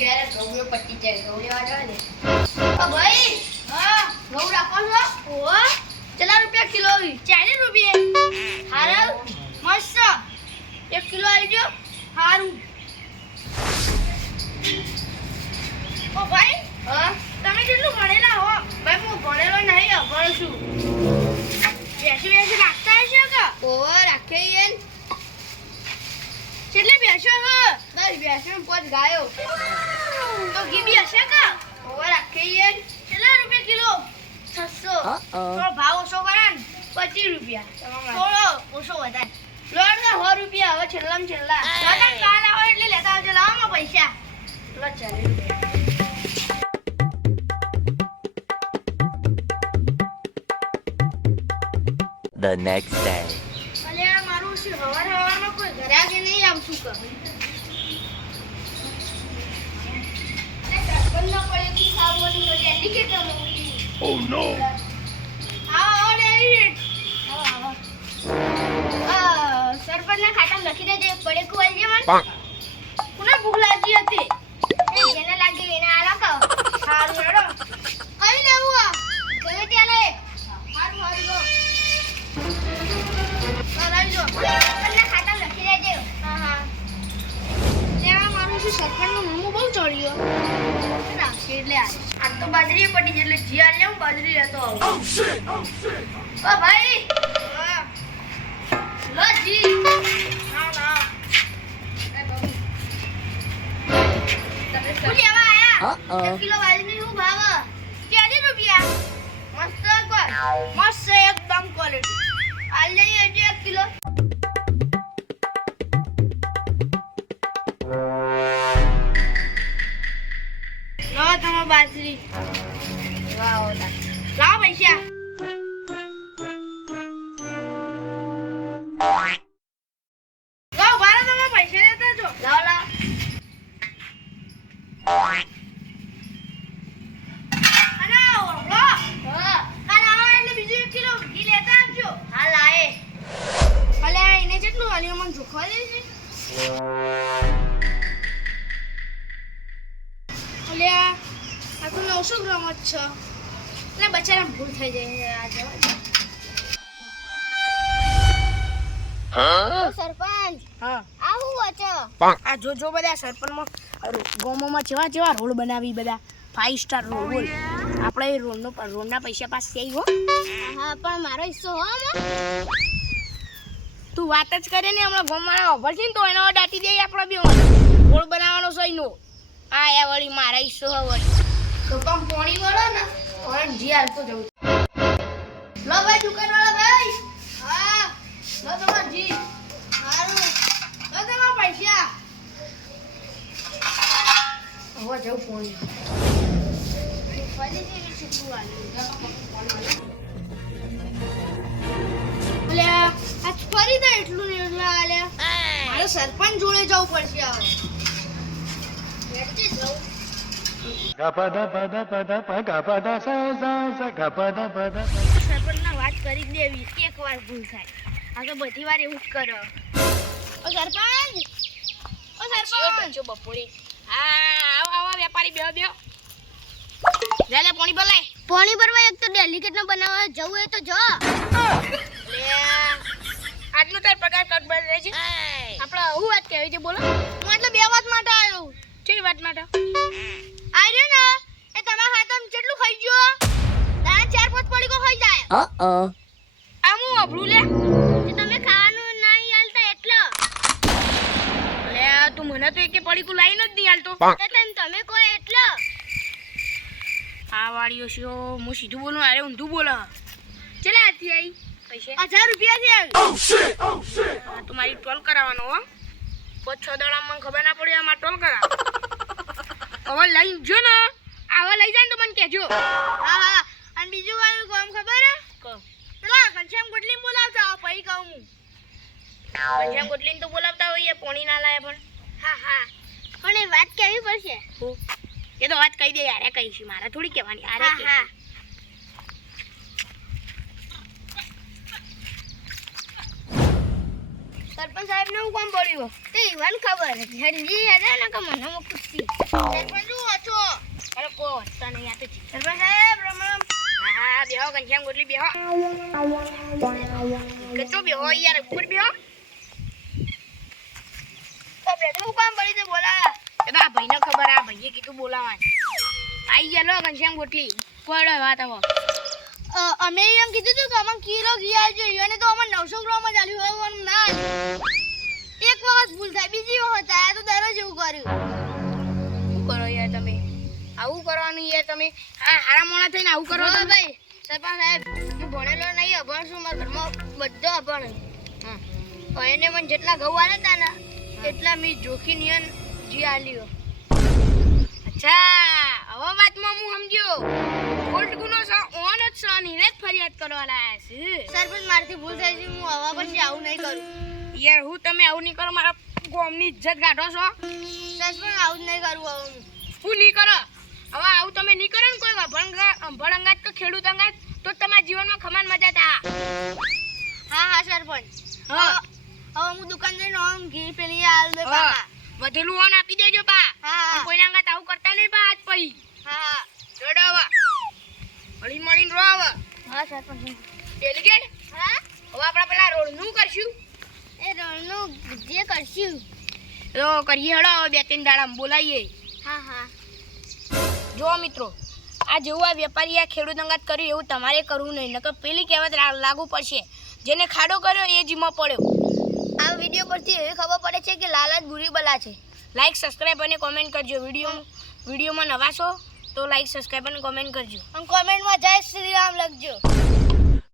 યાર ગૌરો પટી જાય ગૌરે વાળા ને. ઓ ભાઈ હા ગૌ રાખો છો? ઓ કેટલા રૂપિયા કિલો ચાલીસ રૂપિયા. હારું મસ્ત. એક કિલો આવી ગયો. હારું. ઓ ભાઈ હા? તમે કેટલું ભણેલા હો? ભાઈ હું ભણેલો નહીં અભણ છું. બેસી બેસી રાખતા હશો કે? ઓ રાખે કેટલે બેસો હો દસ બેસો પાંચ ગાયો. તો ગીબી હશે કે? ઓ રાખે યેન કેટલા રૂપિયા કિલો? છસો. થોડો ભાવ ઓછો કરે ને પચીસ રૂપિયા. થોડો ઓછો વધારે. લોડ ના સો રૂપિયા હવે છેલ્લા છેલ્લા. કાલ આવો એટલે લેતા આવજો. લાવો પૈસા. લો ચાલીસ રૂપિયા The next day. અલે મારું શું હવાર હવારમાં કોઈ ઘરે આજે નહીં આમ શું અલે સરપંચનો પડે કી ખાવાનું તો Oh no! સરપંચના ખાતામાં લખી દેજે પડે કુ આલજે મન કોને ભૂખ લાગી હતી એ જેને લાગી એને આ સારું હેડો કઈ લેવું આ ગમે ત્યાં લે સારું સારું કરાવજો સરપંચના ખાતામાં લખી દેજે હા હા તેમાં મારું સરપંચનું મોમો બહુ ચડ્યો એટલે આ તો બાજરી પડી એટલે જીઆર લેવું બાજરી લેતો આવું. ઓ ભાઈ! લો જી. ના ના. તમે લેવા આયા? Uh-oh. કિલો બાજરી શું ભાવ? ચાલીસ રૂપિયા. મસ્ત મસ્ત એકદમ ક્વોલિટી અલ્યા આ તો નવસો ગ્રામ જ છે. એટલે બચારા ભૂલ થઈ જાય આ સરપંચ હા. આવું વચો આ જો જો બધા સરપંચમાં ગોમોમાં જેવા જેવા રોડ બનાવી બધા. ફાઈવ સ્ટાર રોડ બોલ આપણે રોડનો રોડના પૈસા પાસ થઈ હો. હા પણ મારો હિસ્સો હો તું વાત જ કરે ને હમણાં ગોમાળા ઓભર છે ને તો એનો દાટી દે આપણે બી રોડ બનાવવાનો સહી નો આ એ વળી મારા હિસ્સો હે વળી. તો પણ પોણી વળો ને ઓર જી હાલતો જવું. લો ભાઈ દુકાન વાળા સરપંચ જોડે જવું પડશે હવે. સરપંચના વાત કરી દેવી એક વાર ભૂલ થાય આ તો બધી વાર એવું જ કરો. ઓ સરપંચ! ઓ સરપંચ! જો બપોરે. હા આવો આવો વેપારી બેહો બેહો. લે લે પાણી ભલાય પોણી ભરવા એક તો ડેલિકેટ નો બનાવવા જવું હોય તો જો. લે આજનો તાર પગાર કટ બંધ રહેજે આપણે હું વાત કહેવી છે બોલો. હું એટલે બે વાત માટે આવ્યો. કેવી વાત માટે? આર્યો ને એ તમારા હાથમાં કેટલું ખાઈ ગયો દાણા ચાર પાંચ પડીકો ખાઈ જાય. અ અ આ હું અભરું લે તે તમે ખાવાનું નહીં હાલતા એટલે લે તું મને તો એકે પડીકું લાઈન જ નહીં હાલતો. તમે કોઈ એટલો? આ વાળીઓ છો હું સીધું બોલું અરે ઊંધું બોલા. ચલા આથી આવી પૈસા. હજાર રૂપિયા છે. તો મારી ટોલ કરાવવાનો હો. પાંચ છ દાડા મને ખબર ના પડી આમાં ટોલ કરાવ. હવે લઈ જો ને. આવા લઈ જાય ને તો મને કહેજો. હા હા. અને બીજું કયું કામ ખબર હે? પેલા ઘનશ્યામ ગોટલી બોલાવતા પછી કહું હું. ઘનશ્યામ ગોટલીને તો બોલાવતા હોઈએ પોણી ના લાય પણ. હા હા. પણ એ વાત કેવી પડશે? એ તો વાત કહી દે યાર કહી છે મારે થોડી કહેવાની આરે હા હા. સરપંચ સાહેબ ને હું કોણ પડ્યું તે ઈવન ખબર હેડી હેડે ને કે મને મો કુસ્તી સરપંચ શું હતો? અરે કો વસ્તા નહીં આતો સરપંચ સાહેબ રમ રમ હા બેહો ગંજામ ગોટલી બેહો. કેટલો બેહો યાર ઉપર બેહો. બેઠું કામ પડી તે એ આ ભાઈને ખબર આ ભાઈએ કીધું બોલાવાનું. આઈ ગયા લો ઘનશ્યામ ગોટલી. કોડો વાત આવો અમે એમ કીધું હતું કે અમને કિલો ઘી આવજો તો અમને નવસો ગ્રામ જ આલ્યું હવે ના એક વખત ભૂલ થાય બીજી વખત આ તો દરરોજ એવું કર્યું. શું કરો યાર તમે? આવું કરવાનું યાર તમે? આ હારા મોણા થઈને આવું કરો ભાઈ. સરપંચ સાહેબ હું ભણેલો નહીં અભણ છું મારા ઘરમાં બધો અભણ. હા. એને મને જેટલા ઘઉં આવે ને એટલા મી જોખી નિયન જી આલ્યો. અચ્છા હવે વાતમાં હું સમજ્યો. ખોટ ગુનો છે ઓન જ સન એને જ ફરિયાદ કરવા લાયા છે. સરપંચ મારથી ભૂલ થઈ છે હું હવા પછી આવું નહીં કરું. યાર હું તમે આવું નહીં કરો મારા ગોમની ઇજ્જત કાઢો છો. સરપંચ આવું જ નહીં કરું હવે. હું હું નહીં કરો. હવે આવું તમે નહીં કરો ને કોઈ ભણગા અભણ અંગાત કે ખેડૂત અંગાત તો તમારા જીવનમાં ખમાન મજા થા હા હા સરપંચ. હા. હવે હું દુકાન જઈને આમ ઘી પેલી આલ દે બા વધેલું ઓન આપી દેજો બા. હા. કોઈના અંગત આવું કરતા નહીં બા આજ પઈ હા. હવે. હળી મળીને રો હવે. હા સરપંચ ડેલિગેટ હા હવે આપણે પેલા રોડનું કરશું. એ રોડનું જે કરશું. તો કરીએ હળો હવે બે ત્રણ દાડામાં બોલાવીએ. હા હા. જો મિત્રો આ જેવું આ વેપારી આ ખેડૂત અંગાત કર્યું એવું તમારે કરવું નહીં. નકર પેલી કહેવત લાગુ પડશે. જેને ખાડો કર્યો એ જીમો પડ્યો. આ વીડિયો પરથી એવી ખબર પડે છે કે લાલચ બુરી બલા છે. લાઈક સબસ્ક્રાઈબ અને કોમેન્ટ કરજો. વીડિયો વિડીયોમાં નવા છો તો લાઈક સબસ્ક્રાઈબ અને કોમેન્ટ કરજો. અને કોમેન્ટમાં જય શ્રી રામ લખજો.